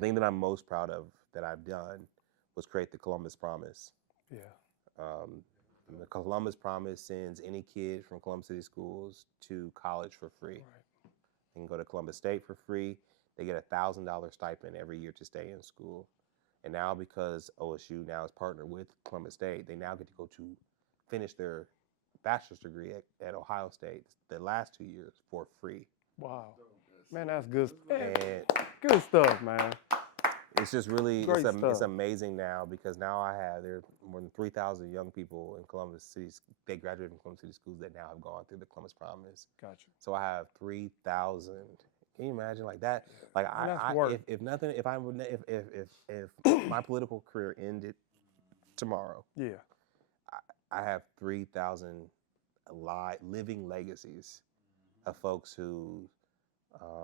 thing that I'm most proud of that I've done was create the Columbus Promise. Yeah. Um, the Columbus Promise sends any kid from Columbus City Schools to college for free. Right. They can go to Columbus State for free. They get $1,000 stipend every year to stay in school. And now because OSU now is partnered with Columbus State, they now get to go to finish their bachelor's degree at Ohio State the last 2 years for free. Wow. Man, that's good. Man, And good stuff, man. it's just really, Great it's stuff. amazing now because now there's more than 3,000 young people in Columbus City. They graduated from Columbus City Schools that now have gone through the Columbus Promise. Gotcha. So I have 3,000. Can you imagine like that? Like if nothing, if my political career ended tomorrow, Yeah. I have 3,000 living legacies of folks who,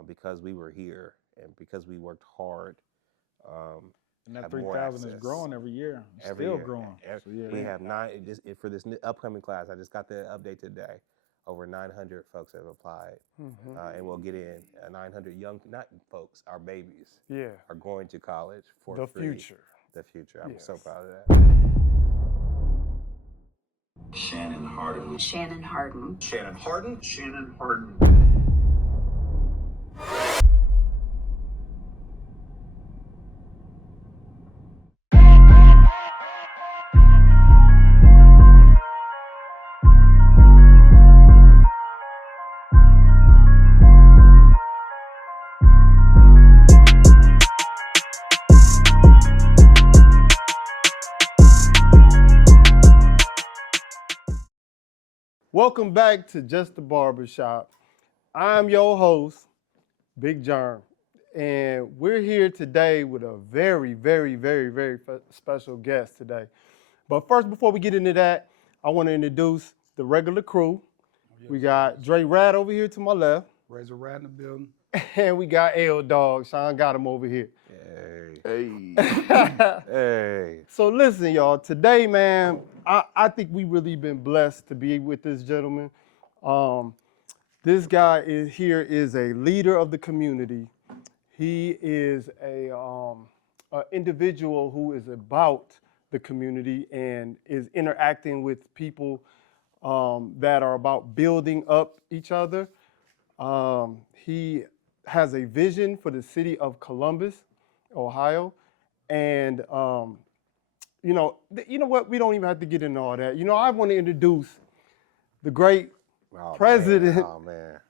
because we were here and because we worked hard. And that 3,000 is growing every year. It's still growing. So, yeah, we have for this upcoming class. I just got the update today. Over 900 folks have applied, and we'll get in. 900 young, not folks, our babies, are going to college for the free. future. The future. I'm so proud of that. Shannon Hardin. Shannon Hardin. Shannon Hardin. Shannon Hardin. Welcome back to Just the Barbershop. I'm your host, Big John, and we're here today with a very, very, very, very special guest today. But first, before we get into that, I want to introduce the regular crew. We got Dre Rad over here to my left. Razor Rat in the building. And we got L Dog. Sean got him over here. Hey. Hey. So listen, y'all. Today, man, I think we really been blessed to be with this gentleman. This guy is a leader of the community. He is a individual who is about the community and is interacting with people that are about building up each other. He has a vision for the city of Columbus, Ohio, and you know what? We don't even have to get into all that. I want to introduce the great president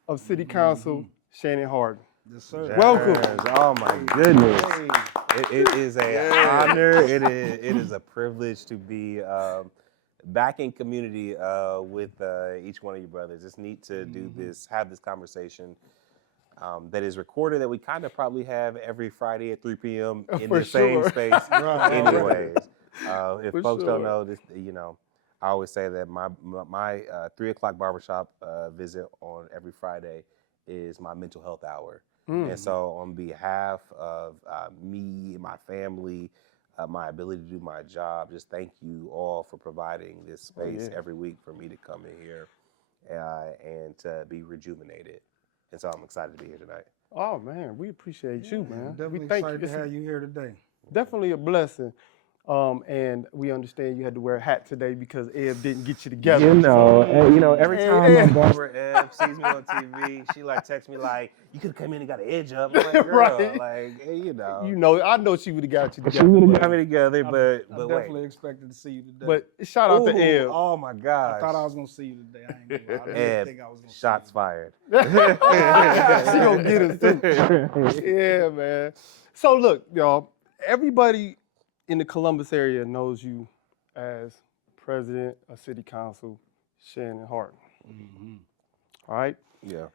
of City Council, Shannon Hardin. Yes, sir. Welcome. Oh my goodness! It is an honor. It is a privilege to be back in community with each one of you brothers. It's neat to do this, have this conversation. That is recorded that we kind of probably have every Friday at 3 p.m. in the same space. Anyways, if folks don't know this, I always say that my 3 o'clock barbershop visit on every Friday is my mental health hour. And so on behalf of me and my family, my ability to do my job, just thank you all for providing this space every week for me to come in here and to be rejuvenated. And so I'm excited to be here tonight. Oh man, we appreciate you, man. Definitely We thank excited you. to have you here today. Definitely a blessing. And we understand you had to wear a hat today because Eb didn't get you together. Every time my barber Eb sees me on TV, she texts me you could have come in and got an edge up. I'm like, girl, Right. I know she would have got you together. She would have got me together, but I definitely expected to see you today. But shout out to Eb. Oh my gosh. I thought I was going to see you today. I ain't gonna lie. I didn't Eb, think I was going to shots fired. She gonna get us too. Yeah, man. So look, y'all, everybody in the Columbus area knows you as president of City Council, Shannon Hardin. All right? Yeah.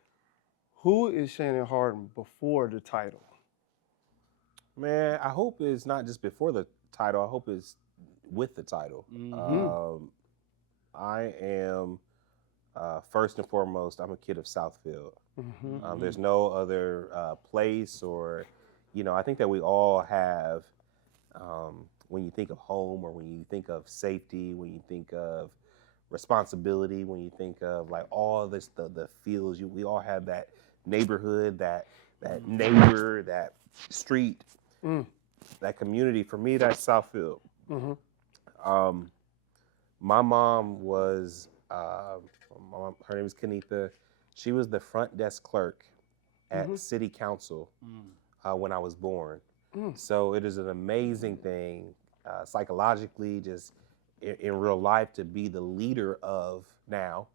Who is Shannon Hardin before the title? Man, I hope it's not just before the title. I hope it's with the title. I am, first and foremost, I'm a kid of Southfield. There's no other place or, I think that we all have, when you think of home or when you think of safety, when you think of responsibility, when you think of all this, the feels, we all have that neighborhood, that neighbor, that street That community, for me, that's Southfield. My mom was, her name is Kenitha. She was the front desk clerk at City Council when I was born. So it is an amazing thing, psychologically, just in real life, to be the leader of now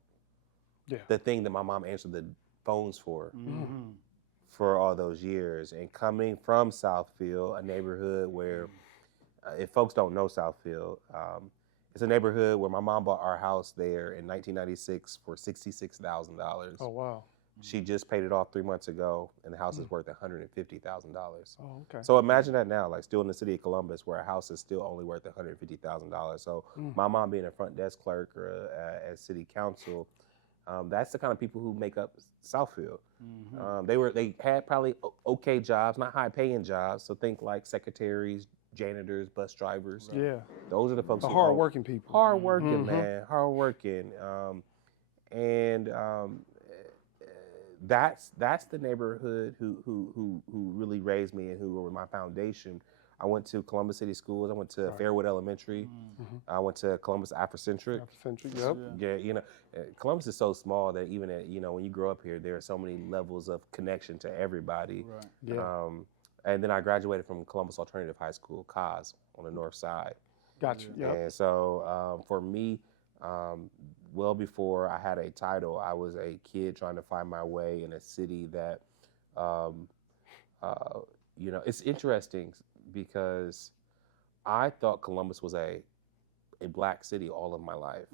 the thing that my mom answered the phones for all those years. And coming from Southfield, a neighborhood where, if folks don't know Southfield, it's a neighborhood where my mom bought our house there in 1996 for $66,000. Oh, wow. She just paid it off 3 months ago, and the house is worth $150,000. Oh, okay. So imagine that now, like still in the city of Columbus, where a house is still only worth $150,000. So my mom being a front desk clerk or at City Council, that's the kind of people who make up Southfield. They had probably okay jobs, not high paying jobs. So think like secretaries, janitors, bus drivers. Yeah. Those are the folks The who hard working people. Hard working, man. Hard working. That's the neighborhood who really raised me and who were my foundation. I went to Columbus City Schools. I went to Fairwood Elementary. I went to Columbus Afrocentric. Yep. Yeah, Columbus is so small that even when you grow up here, there are so many levels of connection to everybody. Right. Yeah. And then I graduated from Columbus Alternative High School, COS, on the north side. Gotcha. Yeah. And so for me, well before I had a title, I was a kid trying to find my way in a city that, it's interesting because I thought Columbus was a black city all of my life.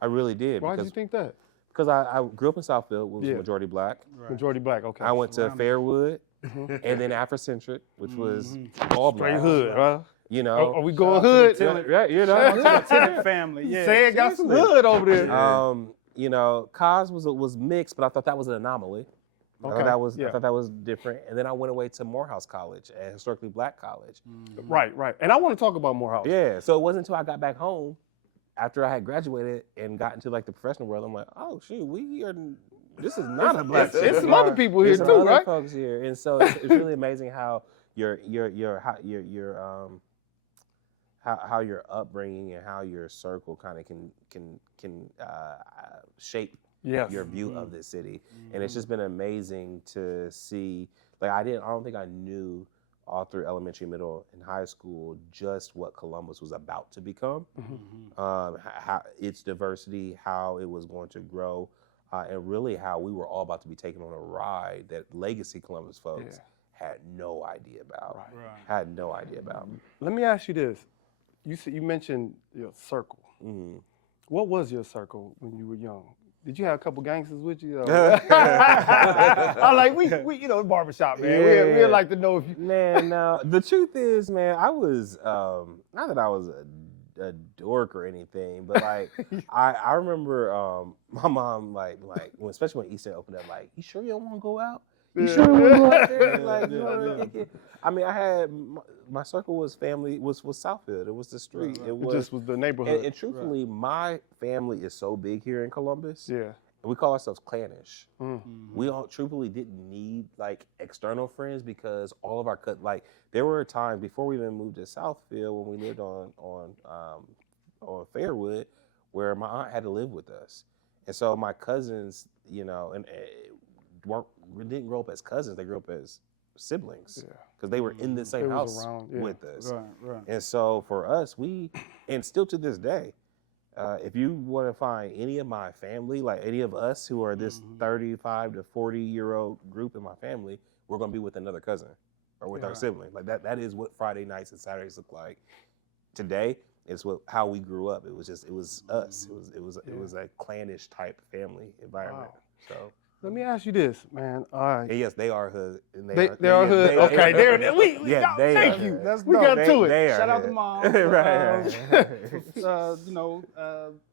I really did. Why did you think that? Because I grew up in Southfield, was majority black. Right. Majority black, okay. I went to Fairwood and then Afrocentric, which was all black. Straight hood, huh? Are we going hood? Right, Tenant family, yeah. Say it got some hood over there. COS was mixed, but I thought that was an anomaly. I thought that was different. And then I went away to Morehouse College, a historically black college. Right. And I want to talk about Morehouse. Yeah, so it wasn't until I got back home after I had graduated and got into like the professional world, I'm like, oh shoot, this is not a black city. There's some other people here There's too, some other right? folks here, and so it's really amazing how your upbringing and how your circle kind of can shape your view of this city. And it's just been amazing to see. Like I don't think I knew all through elementary, middle, and high school just what Columbus was about to become. How its diversity, how it was going to grow, and really how we were all about to be taken on a ride that legacy Columbus folks had no idea about. Had no idea about. Let me ask you this. You mentioned your circle. What was your circle when you were young? Did you have a couple gangsters with you? I like we barbershop, man. We'd like to know if you. Man, no. The truth is, man, I was not that I was a dork or anything, but like I remember my mom like especially when Easter opened up, like, you sure you don't want to go out? You sure you want to go out there? Like, you know, I mean, I had my circle was family was Southfield. It was the street. It just was the neighborhood. And truthfully, my family is so big here in Columbus. Yeah. We call ourselves clannish. We all truthfully didn't need like external friends because all of our there were times before we even moved to Southfield when we lived on Fairwood where my aunt had to live with us, and so my cousins, didn't grow up as cousins. They grew up as siblings because they were in the same house with us. Right. And so for us, and still to this day, if you want to find any of my family, like any of us who are this 35 to 40-year-old group in my family, we're going to be with another cousin or with our sibling. Like that is what Friday nights and Saturdays look like. Today, it's how we grew up. It was us. It was a clannish type family environment. Wow. So let me ask you this, man. All right. and yes, they are hood. And They are hood. Okay, there. Thank you. Let's We go. got to it. They are Shout out hood. to mom.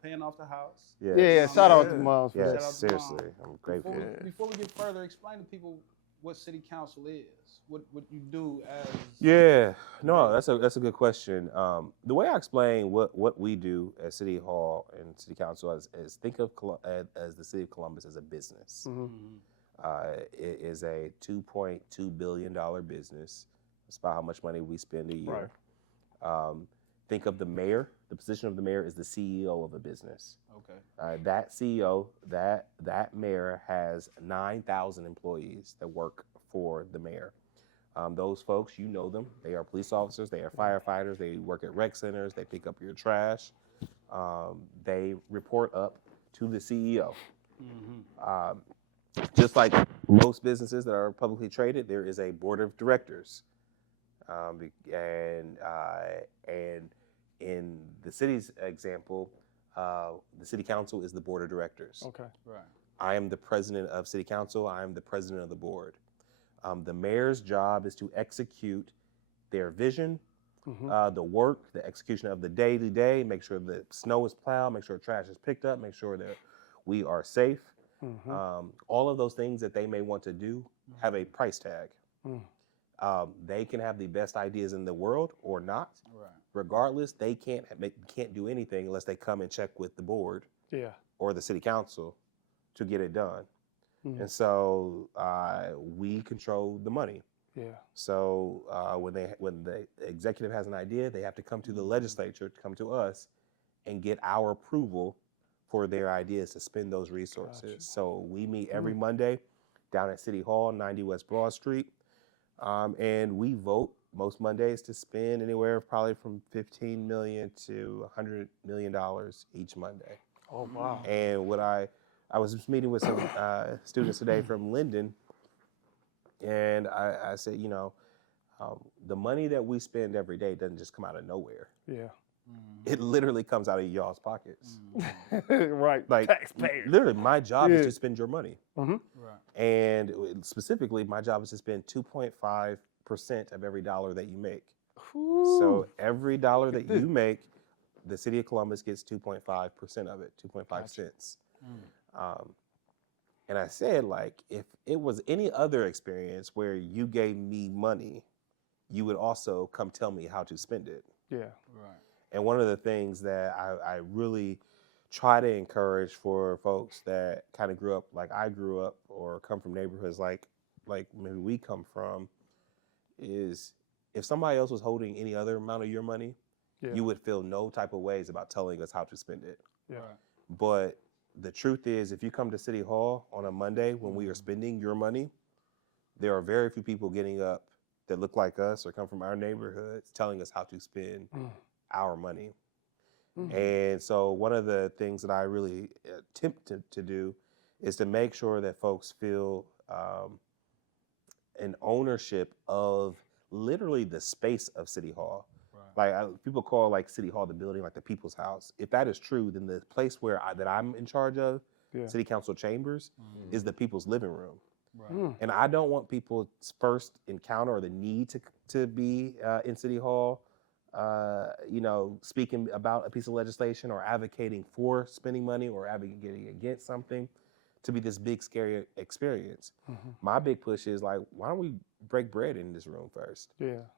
Paying off the house. Yes. Yeah, shout out to moms for Yes, that. Shout out to seriously, I'm grateful. Before we get further, explain to people what city council is. What you do as. Yeah, no, that's a good question. The way I explain what we do at City Hall and City Council is think of as the City of Columbus as a business. It is a $2.2 billion business It's about how much money we spend a year. Think of the mayor. The position of the mayor is the CEO of a business. Okay. That CEO, that mayor has 9,000 employees that work for the mayor. Those folks, you know them. They are police officers. They are firefighters. They work at rec centers. They pick up your trash. They report up to the CEO. Just like most businesses that are publicly traded, there is a board of directors. And in the city's example, the city council is the board of directors. Okay. Right. I am the president of city council. I am the president of the board. The mayor's job is to execute their vision, the work, the execution of the day-to-day, make sure the snow is plowed, make sure trash is picked up, make sure that we are safe. All of those things that they may want to do have a price tag. They can have the best ideas in the world or not. Right. Regardless, they can't do anything unless they come and check with the board or the city council to get it done. And so we control the money. So when the executive has an idea, they have to come to the legislature, to come to us, and get our approval for their ideas to spend those resources. Gotcha. So we meet every Monday down at City Hall, 90 West Broad Street, and we vote most Mondays to spend anywhere probably from $15 million to $100 million each Monday. Oh, wow. And what I was just meeting with some students today from Linden, and I said, you know, the money that we spend every day doesn't just come out of nowhere. It literally comes out of y'all's pockets. Right. Like, taxpayers. literally, my job is to spend your money. Right. And specifically, my job is to spend 2.5% of every dollar that you make. So every dollar that you make, the city of Columbus gets 2.5% of it, 2.5 cents. And I said, like, if it was any other experience where you gave me money, you would also come tell me how to spend it. Right. And one of the things that I really try to encourage for folks that kind of grew up like I grew up or come from neighborhoods like maybe we come from is if somebody else was holding any other amount of your money, you would feel no type of ways about telling us how to spend it. Right. But the truth is, if you come to City Hall on a Monday when we are spending your money, there are very few people getting up that look like us or come from our neighborhoods telling us how to spend our money. And so one of the things that I really attempt to do is to make sure that folks feel an ownership of literally the space of City Hall. Like people call like City Hall the building, like the people's house. If that is true, then the place that I'm in charge of, City Council chambers, is the people's living room. And I don't want people's first encounter or the need to be in City Hall, you know, speaking about a piece of legislation or advocating for spending money or advocating against something to be this big, scary experience. My big push is like, why don't we break bread in this room first?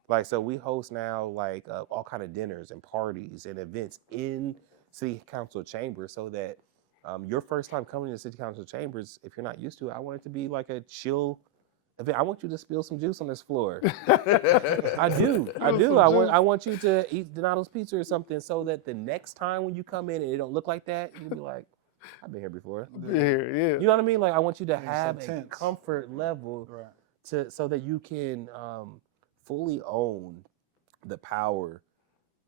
Like, so we host now like all kind of dinners and parties and events in City Council chambers so that your first time coming to City Council chambers, if you're not used to it, I want it to be like a chill event. I want you to spill some juice on this floor. I do. I want you to eat Donato's pizza or something so that the next time when you come in and it don't look like that, you'll be like, I've been here before. You know what I mean? Like I want you to have a comfort level so that you can fully own the power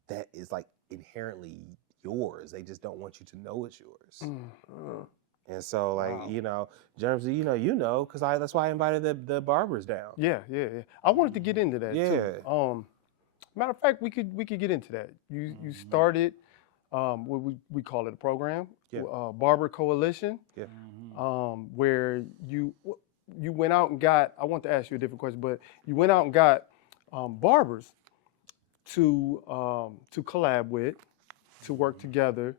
that is like inherently yours. They just don't want you to know it's yours. And so, like, you know, Germs, you know, because that's why I invited the barbers down. Yeah. I wanted to get into that too. Matter of fact, we could get into that. You started what we call it a program, Barber Coalition, where you went out and got. I want to ask you a different question, but you went out and got barbers to collab with, to work together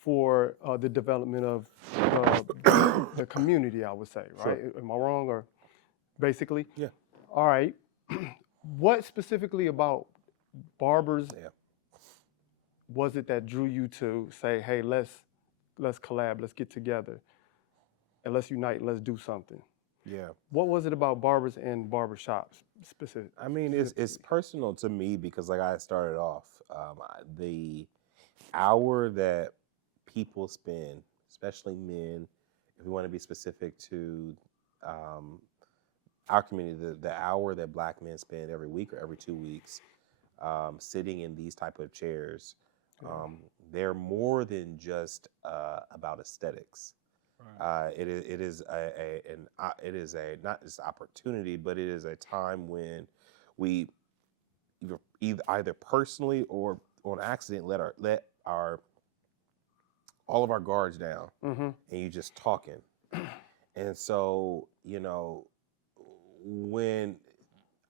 for the development of the community, I would say, right? Sure. Am I wrong, or basically? Yeah. All right. What specifically about barbers was it that drew you to say, hey, let's collab, let's get together, and let's unite, let's do something? Yeah. What was it about barbers and barbershops specific? I mean, it's personal to me because, like I started off, the hour that people spend, especially men, if we want to be specific to um, our community, the hour that Black men spend every week or every 2 weeks sitting in these type of chairs, they're more than just about aesthetics. Right. It is it is a not just opportunity, but it is a time when we either personally or on accident let our all of our guards down, Mm-hmm. and you just talking. And so, when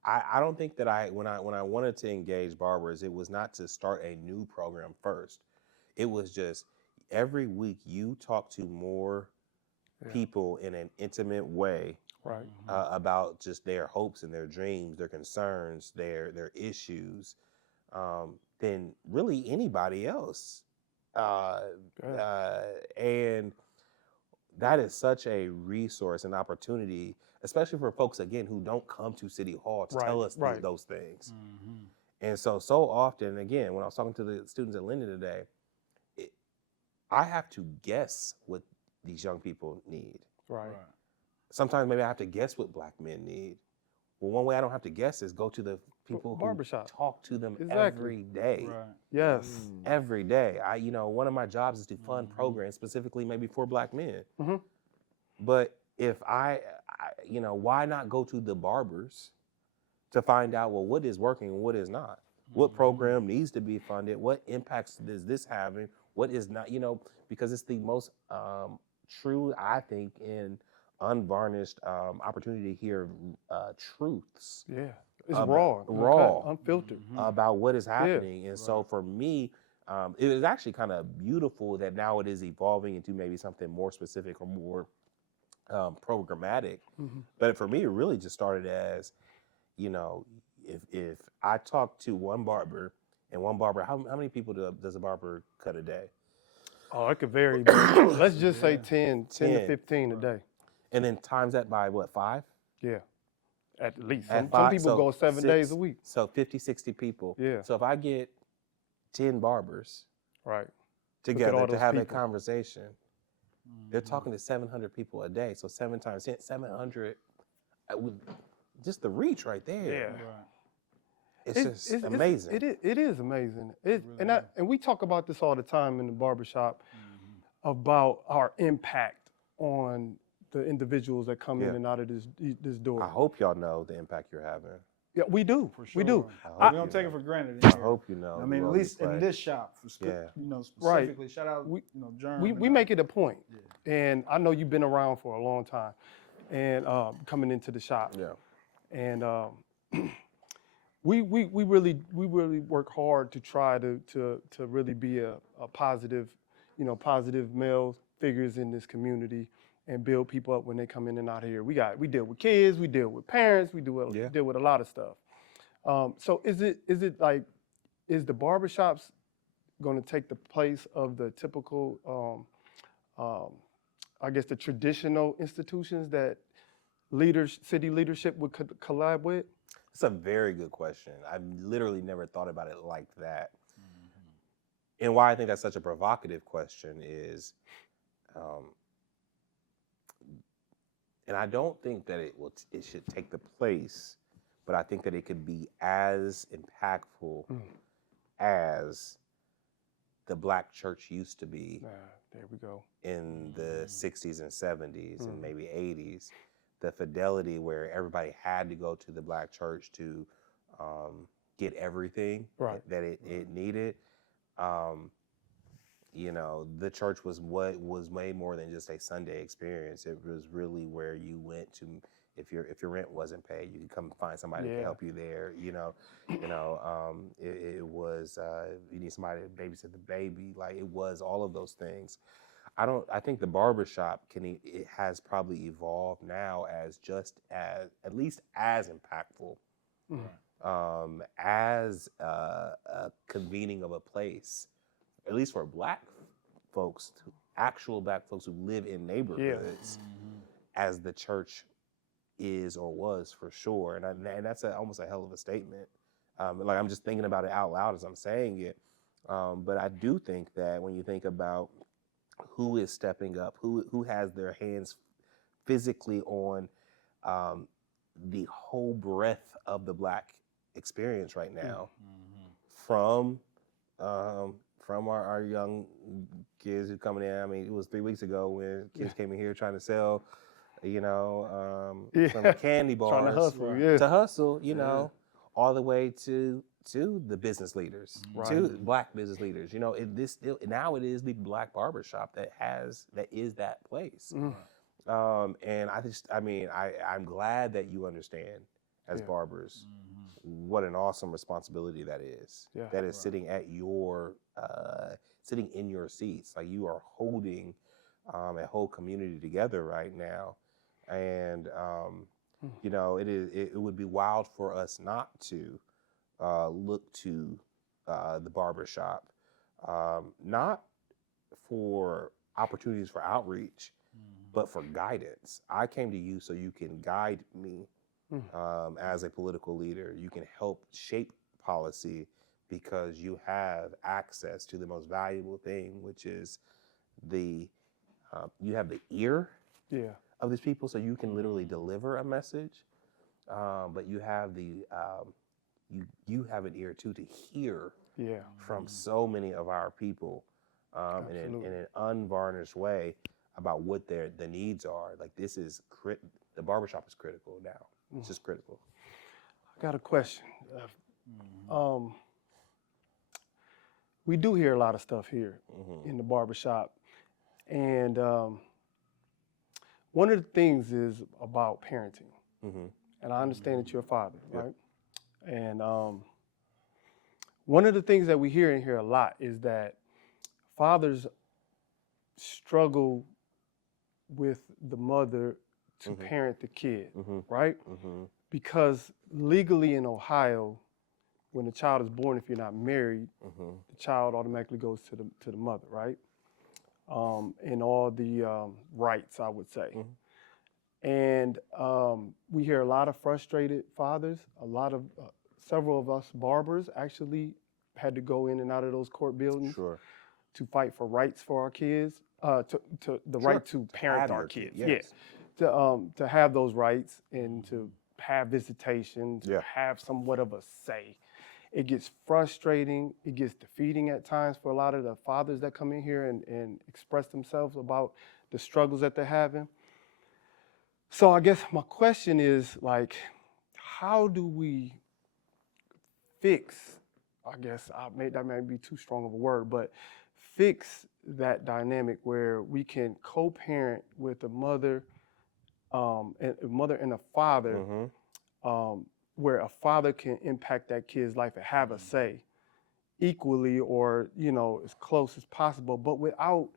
I don't think that when I wanted to engage barbers, it was not to start a new program first. It was just every week you talk to more people in an intimate way, Right. about just their hopes and their dreams, their concerns, their issues, than really anybody else. Uh, and that is such a resource and opportunity, especially for folks again who don't come to City Hall to tell us those things. Mm-hmm. And so often, again, when I was talking to the students at Linden today, I have to guess what these young people need. Right. Sometimes maybe I have to guess what Black men need. Well, one way I don't have to guess is go to the people who Barbershop. talk to them Exactly. every day. Right. Yes. Every day. One of my jobs is to fund programs specifically maybe for Black men. Mm-hmm. But if why not go to the barbers to find out, well, what is working and what is not? What program needs to be funded? What impacts is this having? What is not? Because it's the most true, I think, in unvarnished opportunity to hear truths. Yeah. It's raw, uncut, unfiltered about what is happening. And so for me, it is actually kind of beautiful that now it is evolving into maybe something more specific or more programmatic. But for me, it really just started as, if I talk to one barber and one barber, how many people does a barber cut a day? Oh, it could vary, but let's just say 10 to 15 a day. And then times that by what, 5? Yeah, at least. At Some 5, people so go 7 6, days a week. So 50, 60 people. Yeah. So if I get 10 barbers together to have a conversation, they're talking to 700 people a day. So 7 times 10, 700, just the reach right there. Yeah. It's just amazing. It is amazing. And we talk about this all the time in the barbershop about our impact on the individuals that come in and out of this door. I hope y'all know the impact you're having. Yeah, we do. For sure. We do. We don't take it for granted. I hope you know. I mean, at least in this shop, specifically. Shout out, Jerm. We make it a point. And I know you've been around for a long time, and coming into the shop. Yeah. And we really work hard to try to really be a positive, positive male figures in this community and build people up when they come in and out of here. We deal with kids, we deal with parents, we deal with a lot of stuff. So is the barbershops going to take the place of the typical, I guess the traditional institutions that city leadership would collab with? It's a very good question. I've literally never thought about it like that. And why I think that's such a provocative question is, and I don't think that it should take the place, but I think that it could be as impactful as the Black church used to be. There we go. In the 60s and 70s and maybe 80s. The fidelity where everybody had to go to the Black church to get everything that it needed. The church was way more than just a Sunday experience. It was really where you went to, if your rent wasn't paid, you could come find somebody to help you there. It was you need somebody to babysit the baby. Like, it was all of those things. I think the barbershop it has probably evolved now as just as, at least as impactful, as a convening of a place, at least for Black folks, actual Black folks who live in neighborhoods, as the church is or was for sure, and that's almost a hell of a statement. Like I'm just thinking about it out loud as I'm saying it. But I do think that when you think about who is stepping up, who has their hands physically on the whole breadth of the Black experience right now, from our young kids who coming in. I mean, it was 3 weeks ago when kids came in here trying to sell, some candy bars, trying to hustle, to hustle, all the way to the business leaders, to Black business leaders. Now it is the Black Barbershop that is that place. And I'm glad that you understand as barbers what an awesome responsibility that is. That is sitting at sitting in your seats. Like you are holding a whole community together right now. And it would be wild for us not to look to the barbershop, not for opportunities for outreach, but for guidance. I came to you so you can guide me as a political leader. You can help shape policy because you have access to the most valuable thing, which is you have the ear of these people, so you can literally deliver a message. But you have you have an ear too to hear from so many of our people in an unvarnished way about what the needs are. Like this is the barbershop is critical now. It's just critical. I got a question. We do hear a lot of stuff here in the barbershop, and one of the things is about parenting. And I understand that you're a father, right? And one of the things that we hear in here a lot is that fathers struggle with the mother to parent the kid, right? Because legally in Ohio, when the child is born, if you're not married, the child automatically goes to the mother, right? And all the rights, I would say. And we hear a lot of frustrated fathers. Several of us barbers actually had to go in and out of those court buildings to fight for rights for our kids, to the right to parent our kids. To have those rights and to have visitation, to have somewhat of a say. It gets frustrating. It gets defeating at times for a lot of the fathers that come in here and express themselves about the struggles that they're having. So I guess my question is, like, how do we fix, I guess that may be too strong of a word, but fix that dynamic where we can co-parent with a mother and a father, where a father can impact that kid's life and have a say equally or, as close as possible, but without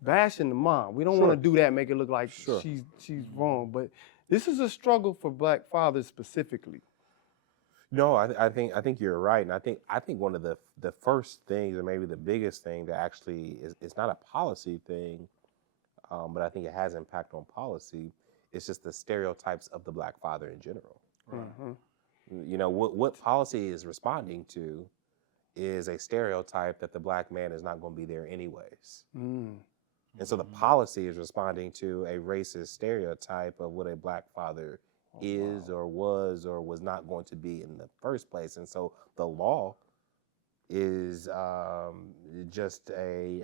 bashing the mom. We don't want to do that, make it look like she's wrong. But this is a struggle for Black fathers specifically. No, I think you're right, and I think one of the first things, or maybe the biggest thing that actually is not a policy thing, but I think it has impact on policy. It's just the stereotypes of the Black father in general. What policy is responding to is a stereotype that the Black man is not going to be there anyways. And so the policy is responding to a racist stereotype of what a Black father is or was not going to be in the first place. And so the law is just a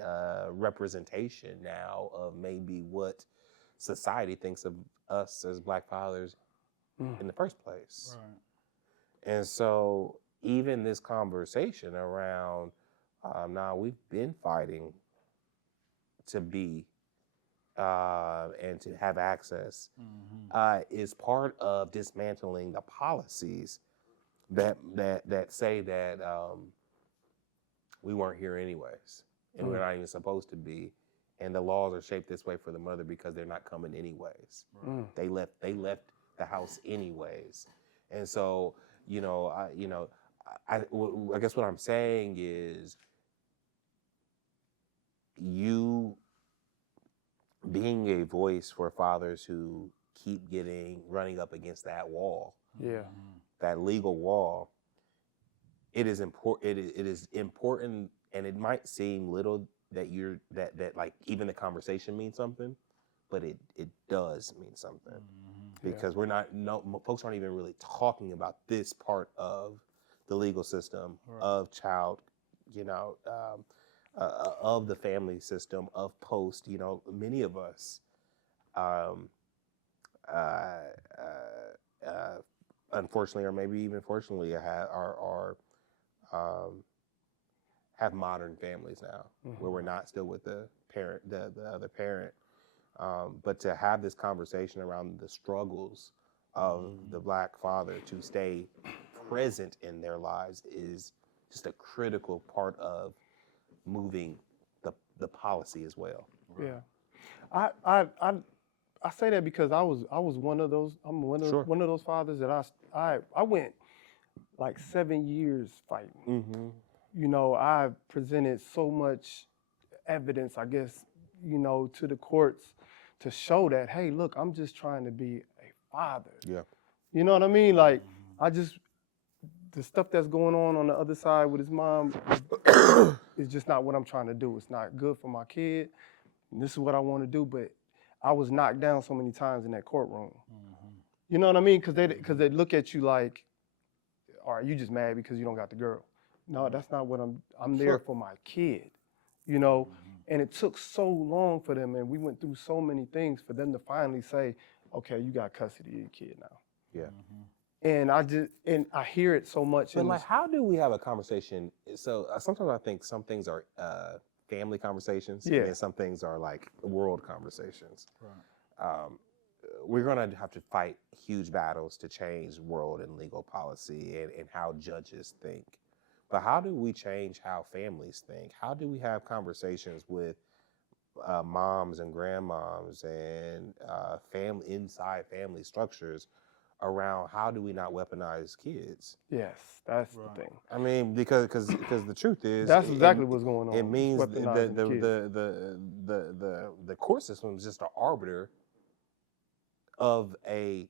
representation now of maybe what society thinks of us as Black fathers in the first place. And so even this conversation around, now we've been fighting to be and to have access is part of dismantling the policies that say that we weren't here anyways, and we're not even supposed to be, and the laws are shaped this way for the mother because they're not coming anyways. They left the house anyways, and so I guess what I'm saying is you being a voice for fathers who keep running up against that wall, Yeah. that legal wall. It is important. It is important, and it might seem little that that like even the conversation means something, but it does mean something because we're not folks aren't even really talking about this part of the legal system of child, of the family system of post. Many of us, uh, unfortunately, or maybe even fortunately, have modern families now where we're not still with the parent, the other parent. But to have this conversation around the struggles of the Black father to stay present in their lives is just a critical part of moving the policy as well. Yeah. I say that because I was one of those. I'm one of those fathers that I went like 7 years fighting. I presented so much evidence, I guess, to the courts to show that, hey, look, I'm just trying to be a father. Yeah. You know what I mean? Like, the stuff that's going on the other side with his mom is just not what I'm trying to do. It's not good for my kid. And this is what I want to do, but I was knocked down so many times in that courtroom. You know what I mean? Because they look at you like, all right, you just mad because you don't got the girl. No, that's not what I'm there for my kid, And it took so long for them, and we went through so many things for them to finally say, okay, you got custody of your kid now. Yeah. And I hear it so much. But like, how do we have a conversation? So sometimes I think some things are family conversations, and then some things are like world conversations. Right. We're gonna have to fight huge battles to change world and legal policy and how judges think. But how do we change how families think? How do we have conversations with moms and grandmoms and inside family structures around how do we not weaponize kids? Yes, that's the thing. I mean, because the truth is that's exactly what's going on. It means the court system is just an arbiter of a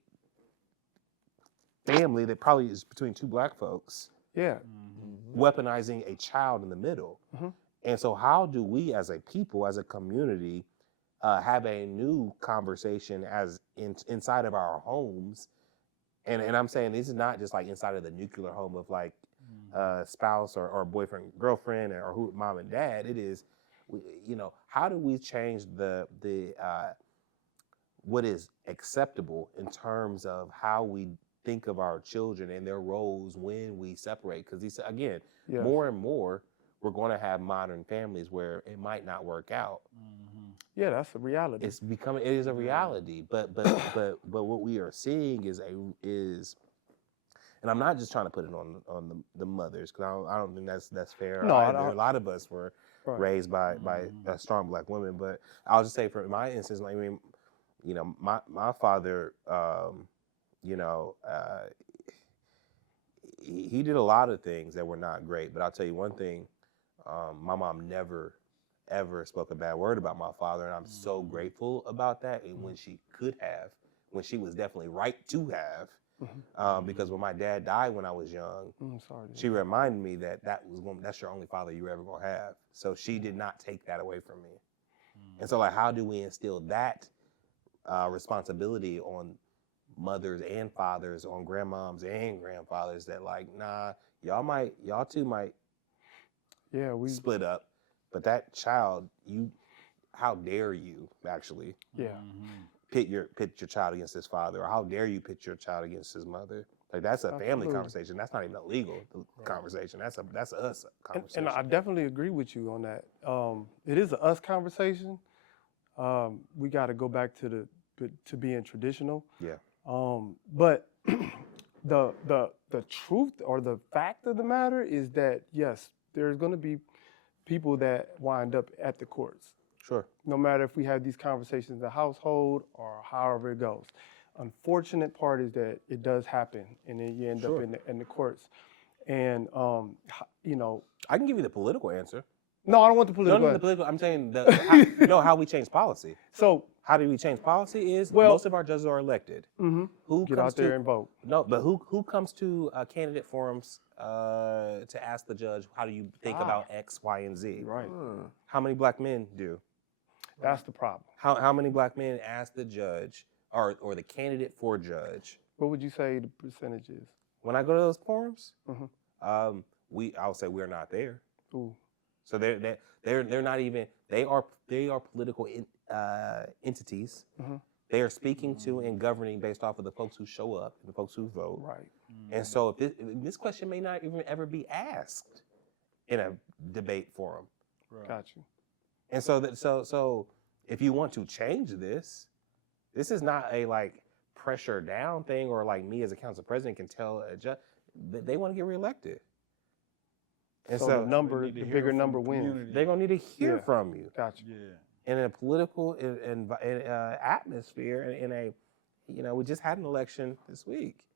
family that probably is between two Black folks. Yeah. Weaponizing a child in the middle. And so how do we as a people, as a community, have a new conversation inside of our homes? And I'm saying this is not just like inside of the nuclear home of like spouse or boyfriend, girlfriend, or who, mom and dad. It is, how do we change the what is acceptable in terms of how we think of our children and their roles when we separate? Because again, more and more we're going to have modern families where it might not work out. Yeah, that's a reality. It is a reality. But what we are seeing is, and I'm not just trying to put it on the mothers, because I don't think that's fair. No, a lot of us were raised by strong Black women, but I'll just say for my instance, like, I mean, my father, he did a lot of things that were not great, but I'll tell you one thing, my mom never ever spoke a bad word about my father, and I'm so grateful about that. And when she was definitely right to have, because when my dad died when I was young, she reminded me that's your only father you're ever gonna have. So she did not take that away from me. And so, like, how do we instill that responsibility on mothers and fathers, on grandmoms and grandfathers, that like, nah, y'all two might split up, but that child, how dare you actually pit your child against his father, or how dare you pit your child against his mother? Like, that's a family conversation. That's not even a legal conversation. That's us conversation. And I definitely agree with you on that. It is a us conversation. We got to go back to being traditional. Yeah. But the truth or the fact of the matter is that, yes, there's going to be people that wind up at the courts. Sure. No matter if we have these conversations in the household or however it goes. Unfortunate part is that it does happen, and then you end up in the courts. And, I can give you the political answer. No, I don't want the political. No, the political. I'm saying how we change policy. So how do we change policy? Is Well- most of our judges are elected. Who get comes out there to and vote. no? But who comes to candidate forums to ask the judge how do you think about X, Y, and Z? Right. How many black men do? That's the problem. How many black men ask the judge or the candidate for judge? What would you say the percentage is? When I go to those forums, Mhm. I'll say we're not there. Ooh. So they're not even they are political entities. They are speaking to and governing based off of the folks who show up and the folks who vote. Right. And so if this question may not even ever be asked in a debate forum. Got you. And so if you want to change this is not a like pressure down thing or like me as a council president can tell a judge that they want to get reelected. And So the bigger number wins. they're gonna need to hear from you. Got you. Yeah. In a political atmosphere, in a, we just had an election this week.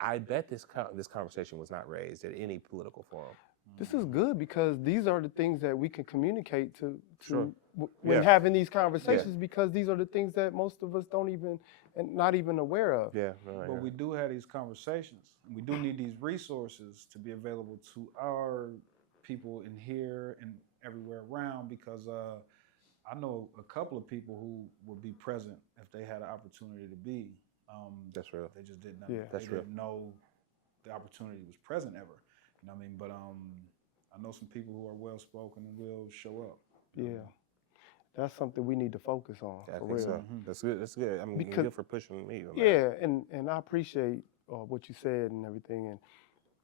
I bet this conversation was not raised at any political forum. This is good because these are the things that we can communicate to Sure. when having these conversations because these are the things that most of us don't even and not even aware of. Yeah. But we do have these conversations. We do need these resources to be available to our people in here and everywhere around because I know a couple of people who would be present if they had an opportunity to be. That's real. They just didn't. That's they real. didn't know the opportunity was present ever. You know what I mean? But I know some people who are well spoken and will show up. Yeah. That's something we need to focus on. I for think real. so. That's good. That's good. I mean, Because- good for pushing me. On that. Yeah, and I appreciate what you said and everything,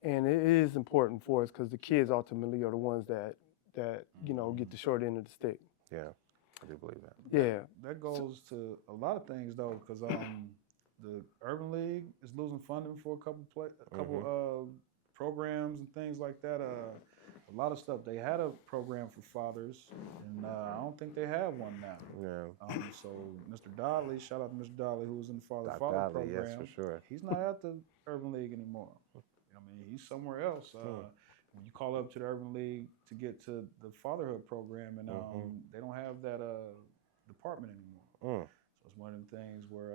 and it is important for us because the kids ultimately are the ones that get the short end of the stick. Yeah, I do believe that. Yeah. That goes to a lot of things though, because the Urban League is losing funding for a couple programs and things like that. A lot of stuff. They had a program for fathers, and I don't think they have one now. Yeah. So Mr. Dodley, shout out to Mr. Dodley, who was in the Father Dr. Father Dodley, program. yes, for sure. He's not at the Urban League anymore. I mean, he's somewhere else. When you call up to the Urban League to get to the fatherhood program, and they don't have that department anymore. So it's one of the things where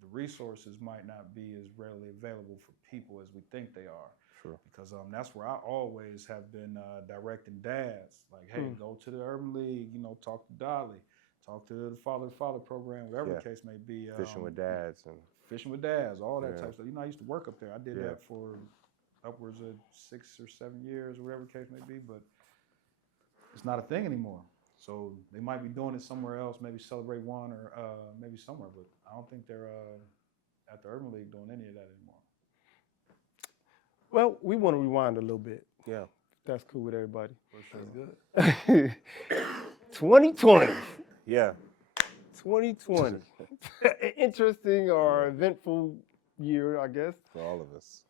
the resources might not be as readily available for people as we think they are. Sure. Because that's where I always have been directing dads. Like, hey, go to the Urban League, talk to Dolly, talk to the Father program, whatever the case may be. Fishing with dads all that type of stuff. I used to work up there. I did that for upwards of 6 or 7 years, or whatever the case may be, but it's not a thing anymore. So they might be doing it somewhere else, maybe Celebrate One or maybe somewhere, but I don't think they're at the Urban League doing any of that anymore. Well, we want to rewind a little bit. Yeah. That's cool with everybody. That's good. 2020. Yeah. 2020. Interesting or eventful year, I guess. For all of us.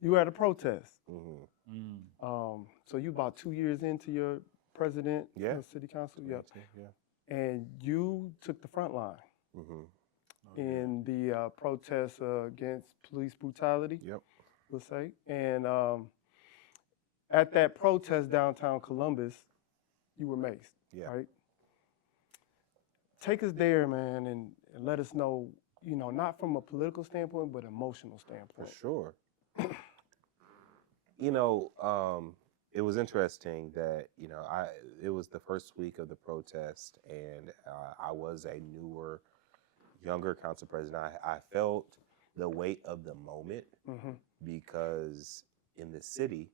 You were at a protest. Mm-hmm. So you about 2 years into your president of city council? Yep. Yeah. And you took the front line in the protest against police brutality, we'll say. And at that protest downtown Columbus, you were maced, right? Take us there, man, and let us know, not from a political standpoint, but emotional standpoint. For sure. It was interesting that, it was the first week of the protest, and I was a newer, younger council president. I felt the weight of the moment because in the city,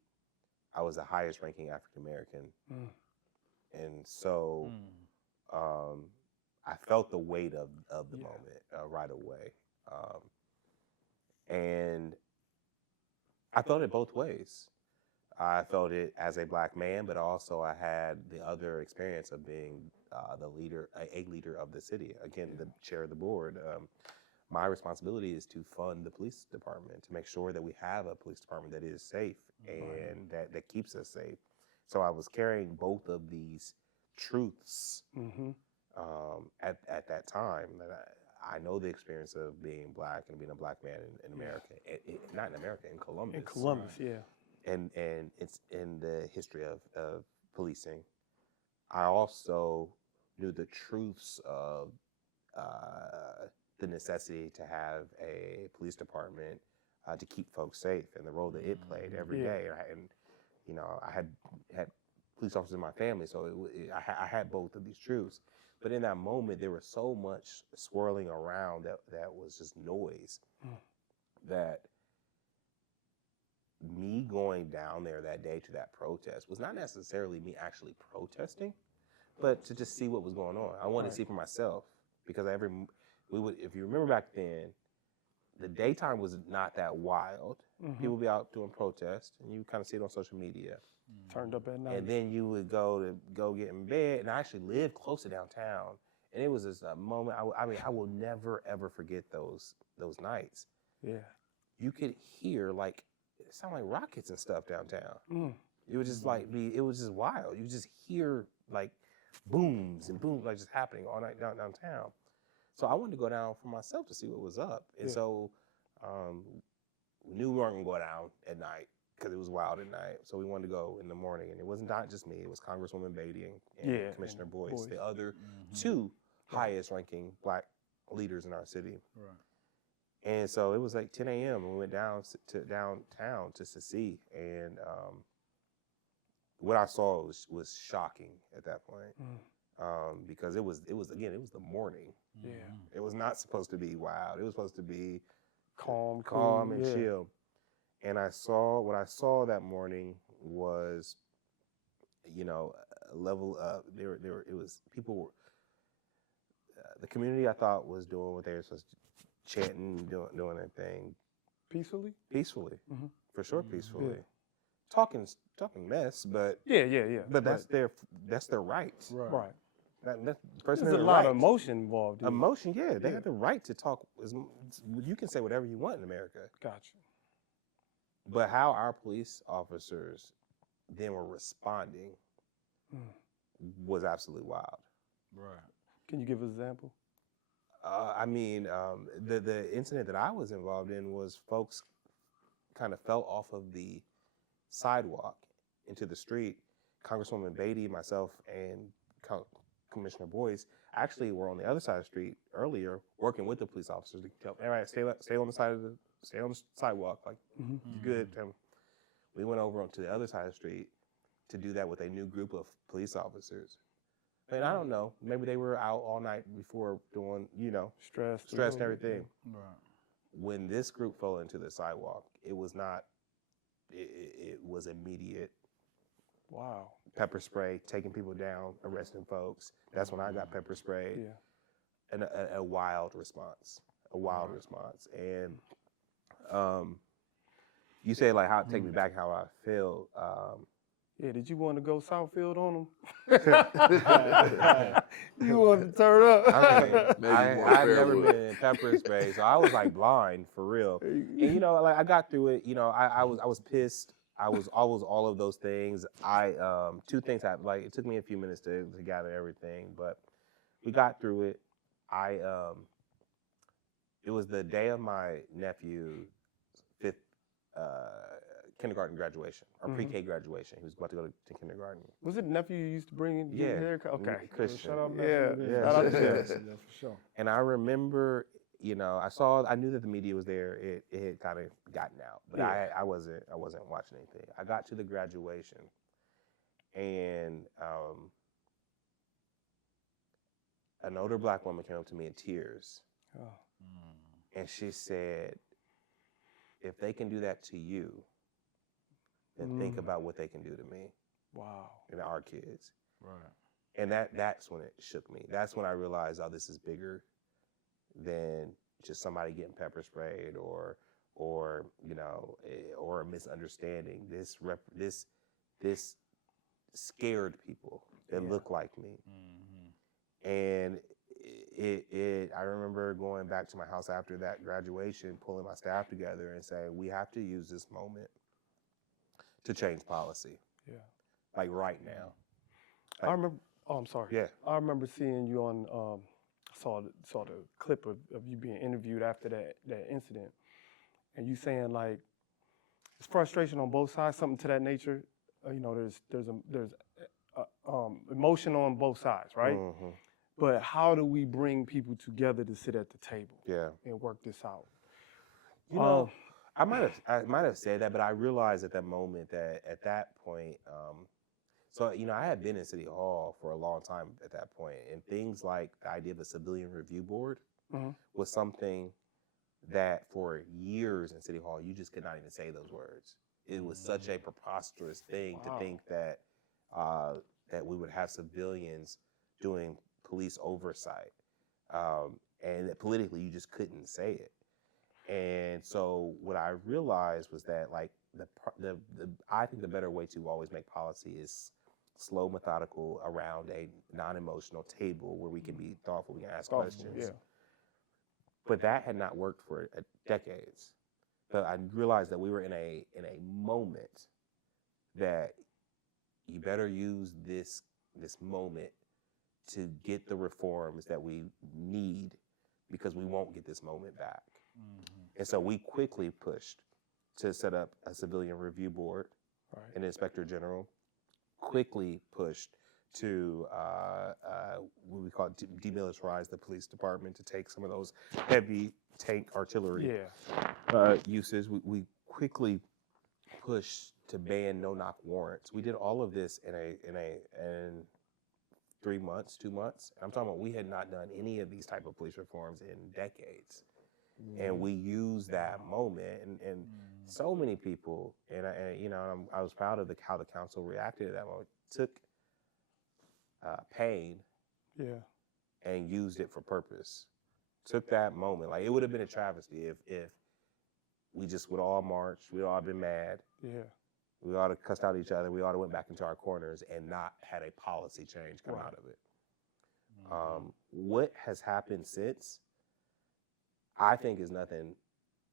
I was the highest ranking African American. And so I felt the weight of the moment right away. And I felt it both ways. I felt it as a black man, but also I had the other experience of being a leader of the city. Again, the chair of the board. My responsibility is to fund the police department, to make sure that we have a police department that is safe and that keeps us safe. So I was carrying both of these truths at that time. That I know the experience of being black and being a black man in America, not in America, in Columbus. In Columbus, yeah. and it's in the history of policing. I also knew the truths of the necessity to have a police department to keep folks safe and the role that it played every Yeah. day. And you know, I had police officers in my family, so I had both of these truths. But in that moment, there was so much swirling around that was just noise that me going down there that day to that protest was not necessarily me actually protesting, but to just see what was going on. I wanted to see for myself because if you remember back then, the daytime was not that wild. People would be out doing protests, and you kind of see it on social media. Turned up at night. And then you would go get in bed, and I actually lived close to downtown, and it was just a moment. I mean, I will never ever forget those nights. Yeah. You could hear like it sounded like rockets and stuff downtown. It was just like it was just wild. You just hear like booms and booms like just happening all night downtown. So I wanted to go down for myself to see what was up, and so we knew we weren't gonna go down at night because it was wild at night. So we wanted to go in the morning, and it was not just me. It was Congresswoman Beatty and Commissioner Boyce, the other two highest-ranking Black leaders in our city. Right. And so it was like 10 a.m. and we went down to downtown just to see. And what I saw was shocking at that point because it was the morning. Yeah. It was not supposed to be wild. It was supposed to be Calm and chill. And what I saw that morning was, you know, a level of the community I thought was doing what they were supposed to, chanting, doing their thing Peacefully? peacefully, for sure, peacefully. Yeah. Talking mess, but Yeah. but that's their right. Right. That's There's a lot of emotion involved. Emotion, yeah. They have the right to talk. You can say whatever you want in America. Gotcha. But how our police officers then were responding was absolutely wild. Right. Can you give an example? I mean, the incident that I was involved in was folks kind of fell off of the sidewalk into the street. Congresswoman Beatty, myself, and Commissioner Boyce actually were on the other side of the street earlier, working with the police officers to tell, all right, stay on the sidewalk, like good. We went over to the other side of the street to do that with a new group of police officers. And I don't know, maybe they were out all night before doing, you know, stressed and everything. Right. When this group fell into the sidewalk, it was not. It was immediate. Wow. Pepper spray, taking people down, arresting folks. That's when I got pepper sprayed. Yeah. And a wild response. And you say like how it take me back how I feel. Yeah, did you want to go Southfield on them? You wanted to turn up. I mean, I've never been in pepper spray, so I was like blind for real. And you know, like I got through it. You know, I was pissed. I was all of those things. Two things happened. Like it took me a few minutes to gather everything, but we got through it. It was the day of my nephew's fifth kindergarten graduation, or pre-K graduation. He was about to go to kindergarten. Was it nephew you used to bring in? Yeah. Okay. Christian. Shout out Yeah. Shout out to Yeah. Chris. Yeah, for sure. And I remember, you know, I knew that the media was there. It had kind of gotten out, but Yeah. I wasn't watching anything. I got to the graduation, and an older Black woman came up to me in tears, and she said, "If they can do that to you, then think about what they can do to me." Wow. And our kids. Right. And that's when it shook me. That's when I realized, oh, this is bigger than just somebody getting pepper sprayed or you know, or a misunderstanding. This scared people that look like me. And I remember going back to my house after that graduation, pulling my staff together and saying, we have to use this moment to change policy. Yeah. Like right now. I remember. Oh, I'm sorry. Yeah. I remember seeing you on. Saw the clip of you being interviewed after that incident, and you saying like, it's frustration on both sides, something to that nature. You know, there's emotion on both sides, right? Mm-hmm. But how do we bring people together to sit at the table Yeah. and work this out? You know, I might have said that, but I realized at that moment that at that point, so you know, I had been in City Hall for a long time at that point, and things like the idea of a civilian review board Mhm. was something that for years in City Hall you just could not even say those words. It was such a preposterous thing to Wow. think that that we would have civilians doing police oversight, and that politically you just couldn't say it. And so what I realized was that like the I think the better way to always make policy is slow, methodical, around a non-emotional table where we can be thoughtful, we can ask questions. Yeah. But that had not worked for decades. But I realized that we were in a moment that you better use this moment to get the reforms that we need, because we won't get this moment back. And so we quickly pushed to set up a civilian review board, Right. an inspector general, quickly pushed to what we call demilitarize the police department, to take some of those heavy tank artillery uses. We quickly pushed to ban no-knock warrants. We did all of this in 3 months, 2 months. I'm talking about we had not done any of these type of police reforms in decades. And we used that moment, and so many people, and I was proud of how the council reacted to that moment. Took pain Yeah. and used it for purpose. Took that moment, like it would have been a travesty if we just would all march, we'd all been mad, Yeah. we ought to cussed out each other, we ought to went back into our corners and not had a policy change come Right. out of it. What has happened since, I think, is nothing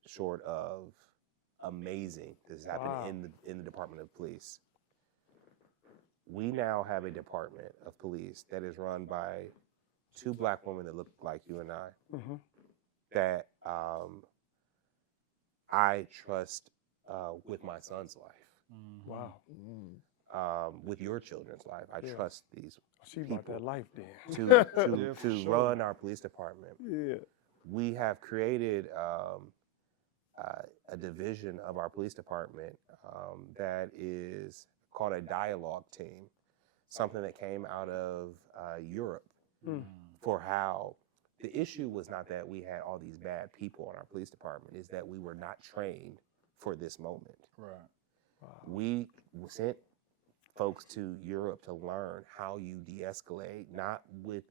short of amazing. This has happened in the Department of Police. We now have a department of police that is run by 2 black women that look like you and I, Mm-hmm. that I trust with my son's life, Wow. with your children's life. I Yeah. trust these She about that life then. to run our police department. Yeah. We have created a division of our police department that is called a dialogue team, something that came out of Europe, for how the issue was not that we had all these bad people in our police department, is that we were not trained for this moment. Right. Wow. We sent folks to Europe to learn how you de-escalate, not with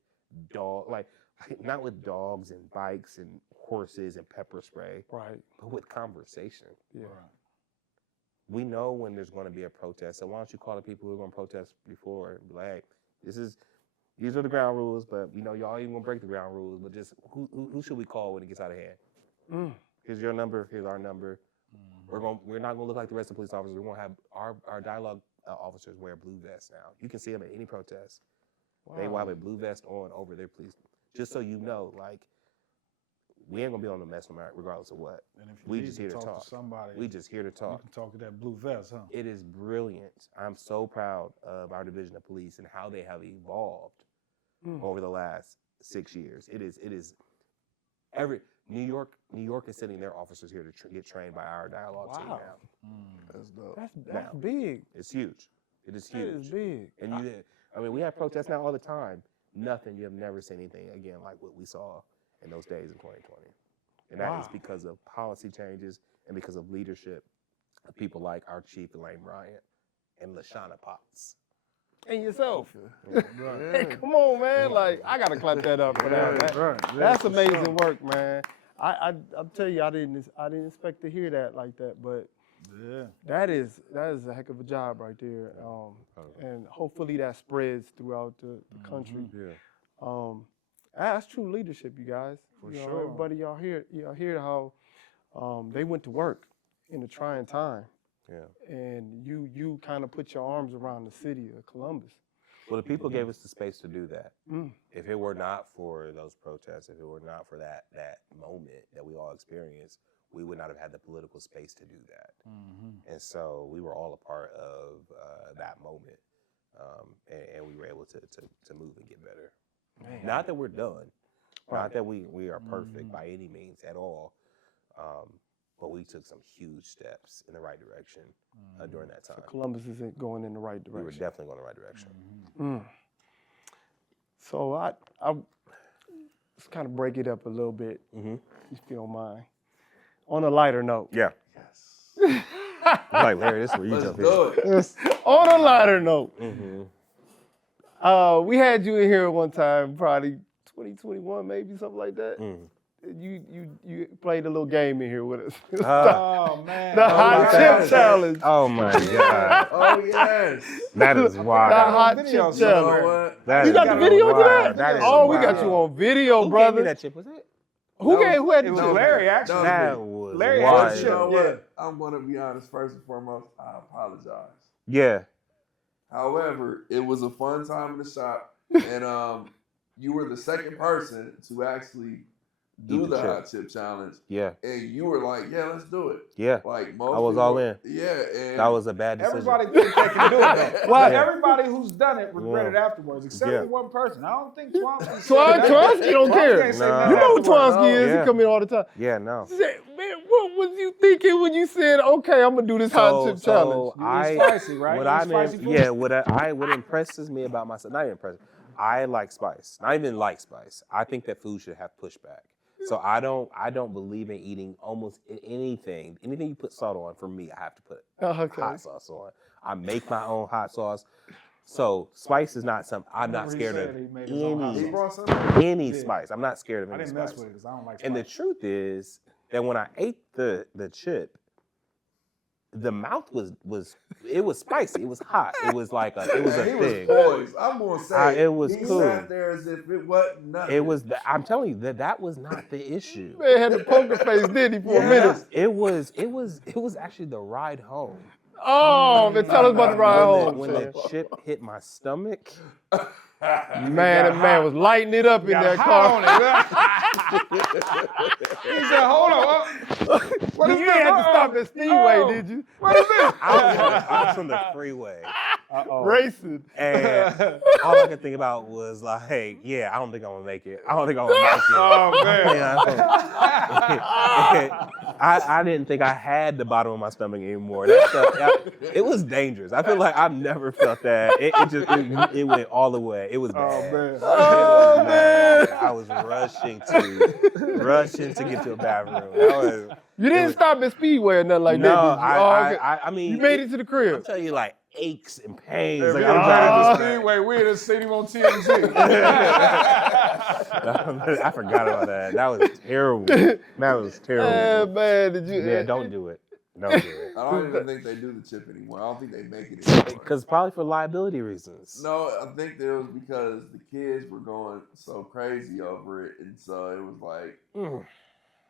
not with dogs and bikes and horses and pepper spray, Right. but with conversation. Yeah. Right. We know when there's going to be a protest, so why don't you call the people who are going to protest before and be like, hey, these are the ground rules, but we know y'all ain't going to break the ground rules, but just who should we call when it gets out of hand? Here's your number, here's our number. We're not going to look like the rest of the police officers. We're going to have our dialogue officers wear blue vests now. You can see them at any protest. Wow. They will have a blue vest on over their police, just so you know, like, we ain't gonna be on the mess no matter, regardless of what. And if you We need just here to talk. to somebody, We just here to you talk. can talk to that blue vest, huh? It is brilliant. I'm so proud of our division of police and how they have evolved over the last 6 years. It is New York is sending their officers here to get trained by our dialogue team Wow. now. That's dope. That's Now. big. It's huge. It is That huge. is big. And we have protests now all the time. Nothing, you have never seen anything again like what we saw in those days in 2020. And that is because of policy changes and because of leadership of people like our chief, Elaine Bryant, and LaShawna Potts. And yourself. Right. Hey, come on, man. Like, I gotta clap that up for that. That's amazing work, man. I'll tell you, I didn't expect to hear that like that, but Yeah. that is a heck of a job right there. And hopefully that spreads throughout the country. Yeah. That's true leadership, you guys. For You know, sure. Everybody, y'all hear how they went to work in a trying time, Yeah. and you kind of put your arms around the city of Columbus. Well, the people gave us the space to do that. Mm. If it were not for those protests, if it were not for that moment that we all experienced, we would not have had the political space to do that. Mm-hmm. And so we were all a part of that moment, and we were able to move and get better. Man. Not that we're done, Right. not that we are perfect by any means at all, but we took some huge steps in the right direction during that time. So Columbus isn't going in the right direction. We were definitely going in the right direction. So I let's kind of break it up a little bit, if you don't mind. On a lighter note. Yeah. Yes. Like, Larry, this is where you Let's jump do in. it. On a lighter note. Mm-hmm. We had you in here one time, probably 2021, maybe something like that. You played a little game in here with us. Oh man. The hot chip yes. challenge. Oh my God. Oh yes. That is The wild. hot video chip You know challenge. what? That You is got the video to wild. that? Is Oh, we wild. got you on video, Who brother. gave me that chip? Was it? Who had the It was chip? Larry, actually. That was Larry wild. had the You know chip. what? I'm going to be honest. First and foremost, I apologize. Yeah. However, it was a fun time in the shop, and you were the second person to actually do Eat the the chip. hot chip challenge, Yeah. and you were like, "Yeah, let's do it." Yeah. Like most, I was all people- in. Yeah, and That was a bad decision. Everybody thinks they can do it though. Why? Everybody who's done it regretted afterwards, except Yeah. for one person. I don't think Twomsky Twomsky don't care. ain't say Nah. nothing You know who afterwards. Twomsky is. Yeah. He come in all the time. Yeah, no. Say, man, what was you thinking when you said, okay, I'm going to do this hot chip challenge? You eat spicy, right? What You eat I spicy mean, food? yeah, what impresses me about myself, not even impresses, I like spice. Not even like spice. I think that food should have pushback. So I don't believe in eating almost anything. Anything you put salt on, for me, I have to put Okay. hot sauce on. I make my own hot sauce. So spice is not something, I'm not Remember he scared said of he made his own hot he sauce. brought something. any Yeah. spice. I'm not scared of I any didn't spice. mess with it because I don't like And the spice. truth is that when I ate the chip, the mouth was spicy. It was hot. It was like it was a He was thing. poised. I'm gonna say It was he cool. sat there as if it wasn't nothing. It was. I'm telling you that was not the issue. Man had the poker face, did he, for a minute? It was actually the ride home. Oh, man, tell us about the ride home. When the chip hit my stomach. Man, that man was lighting it up in that car. He said, "Hold on, what You is didn't this? have to stop at Speedway, Oh. did you? What is this?" I was on the freeway. Racing. And all I could think about was like, yeah, I don't think I'm gonna make it. I don't think I'm gonna make it. Oh man. Yeah, I didn't think I had the bottom of my stomach anymore. That stuff, it was dangerous. I feel like I've never felt that. It went all the way. It was bad. man. Oh, man. I was rushing to get to a bathroom. You didn't stop at Speedway or nothing like No, that, did you? Okay. I mean, You made it to the I'm crib. telling you, like aches and pains. If Like, he I'm was trying at to the Speedway, we'd have seen him on TMZ. I forgot about that. That was terrible. That was terrible. Man, did you? Yeah, don't do it. Don't do it. I don't even think they do the chip anymore. I don't think they make it anymore. Because probably for liability reasons. No, I think that it was because the kids were going so crazy over it, and so it was like.